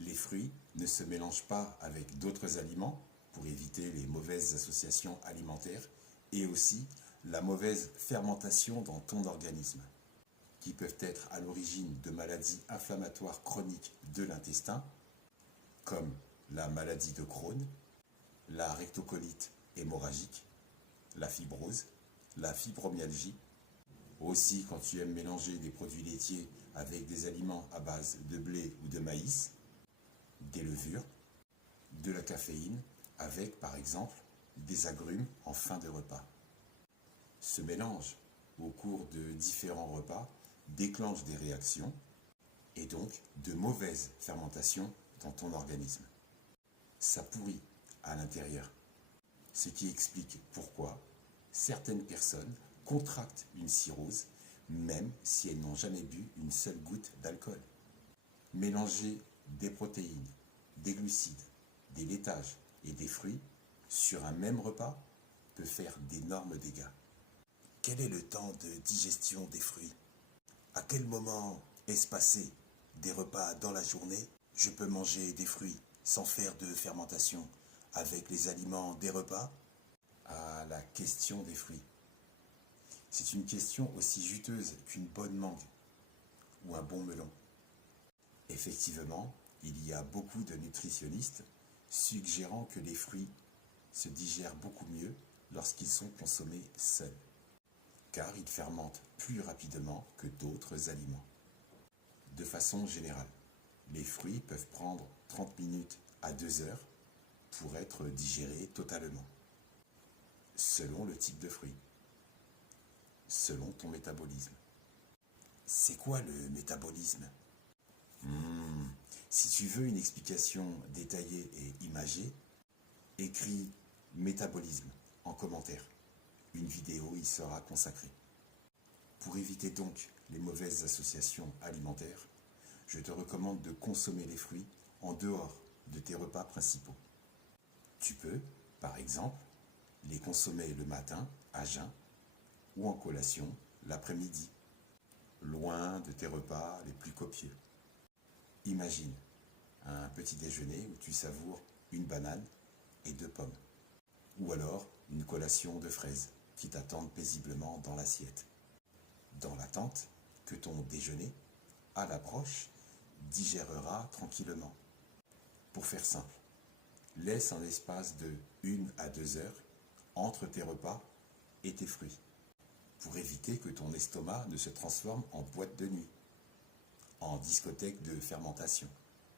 Les fruits ne se mélangent pas avec d'autres aliments pour éviter les mauvaises associations alimentaires et aussi la mauvaise fermentation dans ton organisme, qui peuvent être à l'origine de maladies inflammatoires chroniques de l'intestin, comme la maladie de Crohn, la rectocolite hémorragique, la fibrose, la fibromyalgie. Aussi, quand tu aimes mélanger des produits laitiers avec des aliments à base de blé ou de maïs, des levures, de la caféine, avec par exemple des agrumes en fin de repas. Ce mélange au cours de différents repas déclenche des réactions et donc de mauvaises fermentations dans ton organisme. Ça pourrit à l'intérieur, ce qui explique pourquoi certaines personnes contractent une cirrhose même si elles n'ont jamais bu une seule goutte d'alcool. Mélanger des protéines, des glucides, des laitages et des fruits sur un même repas peut faire d'énormes dégâts. Quel est le temps de digestion des fruits? À quel moment espacé des repas dans la journée je peux manger des fruits sans faire de fermentation avec les aliments des repas? À la question des fruits. C'est une question aussi juteuse qu'une bonne mangue ou un bon melon. Effectivement, il y a beaucoup de nutritionnistes suggérant que les fruits se digèrent beaucoup mieux lorsqu'ils sont consommés seuls, car ils fermentent plus rapidement que d'autres aliments. De façon générale, les fruits peuvent prendre 30 minutes à 2 heures pour être digérés totalement, selon le type de fruit, selon ton métabolisme. C'est quoi le métabolisme? Si tu veux une explication détaillée et imagée, écris métabolisme en commentaire. Une vidéo y sera consacrée. Pour éviter donc les mauvaises associations alimentaires, je te recommande de consommer les fruits en dehors de tes repas principaux. Tu peux, par exemple, les consommer le matin à jeun ou en collation l'après-midi, loin de tes repas les plus copieux. Imagine un petit déjeuner où tu savoures une banane et 2 pommes, ou alors une collation de fraises qui t'attendent paisiblement dans l'assiette, dans l'attente que ton déjeuner, à l'approche, digérera tranquillement. Pour faire simple, laisse un espace de 1 à 2 heures entre tes repas et tes fruits, pour éviter que ton estomac ne se transforme en boîte de nuit, en discothèque de fermentation.